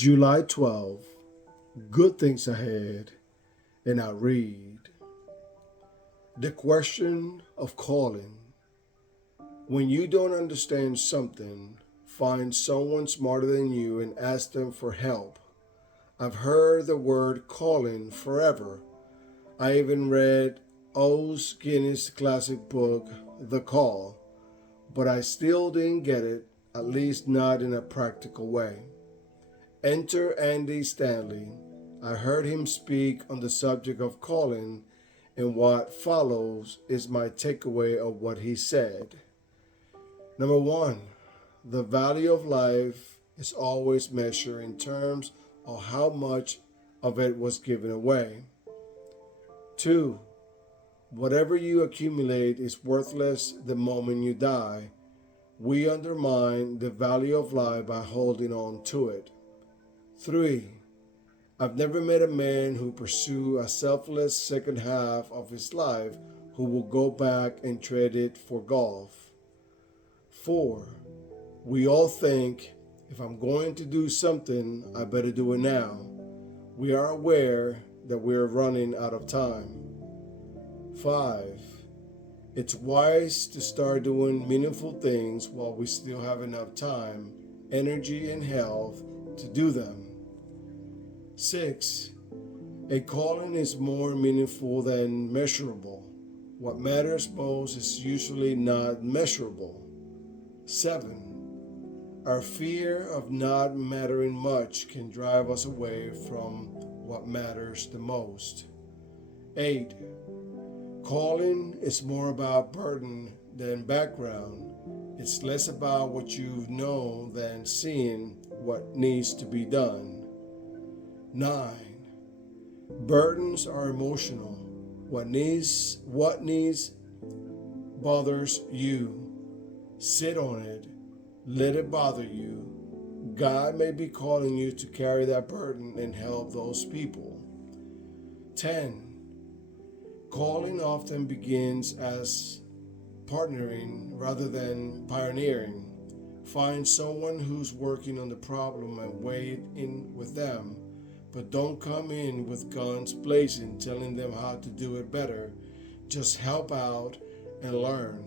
July 12th, good things ahead, and I read the question of calling. When you don't understand something, find someone smarter than you and ask them for help. I've heard the word calling forever. I even read O's Guinness classic book, The Call, but I still didn't get it, at least not in a practical way. Enter Andy Stanley. I heard him speak on the subject of calling, and what follows is my takeaway of what he said. Number one, the value of life is always measured in terms of how much of it was given away. Two, whatever you accumulate is worthless the moment you die. We undermine the value of life by holding on to it. Three, I've never met a man who pursued a selfless second half of his life who will go back and trade it for golf. Four, we all think if I'm going to do something, I better do it now. We are aware that we are running out of time. Five, it's wise to start doing meaningful things while we still have enough time, energy, and health to do them. Six, a calling is more meaningful than measurable. What matters most is usually not measurable. Seven, our fear of not mattering much can drive us away from what matters the most. Eight, calling is more about burden than background. It's less about what you know than seeing what needs to be done. 9. Burdens are emotional. What needs bothers you. Sit on it. Let it bother you. God may be calling you to carry that burden and help those people. 10. Calling often begins as partnering rather than pioneering. Find someone who's working on the problem and wade in with them. But don't come in with guns blazing, telling them how to do it better. Just help out and learn.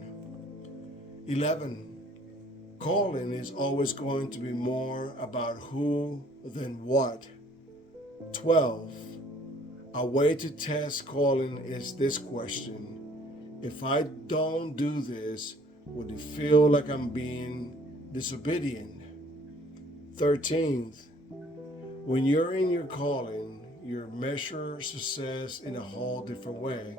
11. Calling is always going to be more about who than what. 12. A way to test calling is this question. If I don't do this, would it feel like I'm being disobedient? 13th. When you're in your calling, you measure success in a whole different way.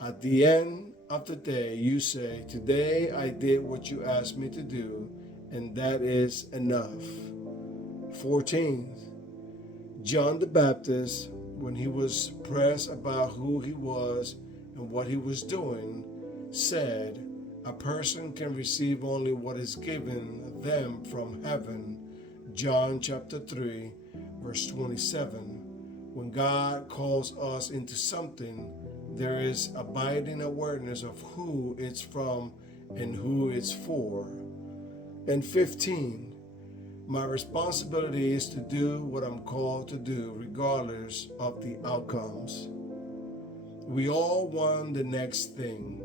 At the end of the day, you say, today I did what you asked me to do, and that is enough. 14th, John the Baptist, when he was pressed about who he was and what he was doing, said, a person can receive only what is given them from heaven. John chapter 3, verse 27. When God calls us into something, there is abiding awareness of who it's from and who it's for. And 15. My responsibility is to do what I'm called to do, regardless of the outcomes. We all want the next thing.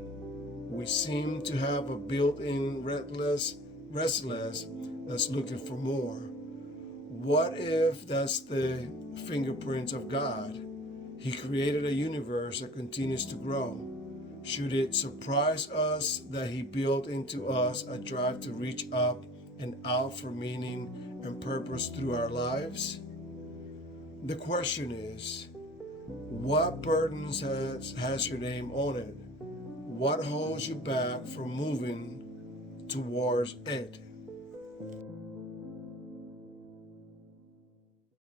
We seem to have a built-in restless that's looking for more. What if that's the fingerprints of God? He created a universe that continues to grow. Should it surprise us that He built into us a drive to reach up and out for meaning and purpose through our lives? The question is, what burdens has your name on it? What holds you back from moving towards it?